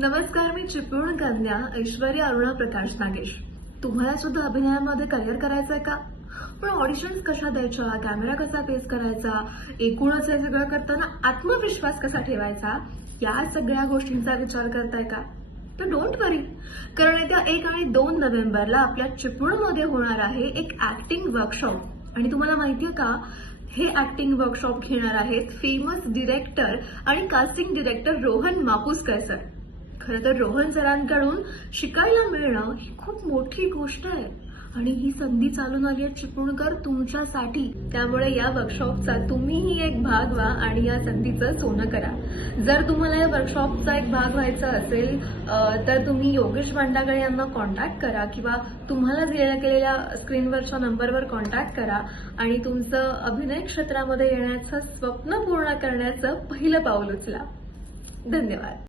नमस्कार, मी चिपळूण कन्या ऐश्वर्या अरुणा प्रकाश नागेश. तुम्हाला सुद्धा अभिनयामध्ये करिअर करायचंय का? पण ऑडिशन्स कशा द्यायच्या, कॅमेरा कसा फेस करायचा, एकूणच हे सगळं करताना आत्मविश्वास कसा ठेवायचा, या सगळ्या गोष्टींचा विचार करताय का? तर डोंट वरी, कारण येत्या 1 आणि 2 नोव्हेंबरला आपल्या चिपळूणमध्ये होणार आहे एक ऍक्टिंग वर्कशॉप. आणि तुम्हाला माहितीये का, हे ऍक्टिंग वर्कशॉप घेणार आहेत फेमस डिरेक्टर आणि casting director Rohan Mapuskar sir. खरं तर रोहन सरांकडून शिकायला मिळणं ही खूप मोठी गोष्ट आहे आणि ही संधी चालून आली आहे चिपळूणकर तुमच्यासाठी. त्यामुळे या वर्कशॉपचा तुम्हीही एक भाग व्हा आणि या संधीचं सोनं करा. जर तुम्हाला या वर्कशॉपचा एक भाग व्हायचा असेल तर तुम्ही योगेश भांडागळे यांना कॉन्टॅक्ट करा किंवा तुम्हाला दिलेल्या केलेल्या स्क्रीनवरच्या नंबरवर कॉन्टॅक्ट करा आणि तुमचं अभिनय क्षेत्रामध्ये येण्याचं स्वप्न पूर्ण करण्याचं पहिलं पाऊल उचला. धन्यवाद.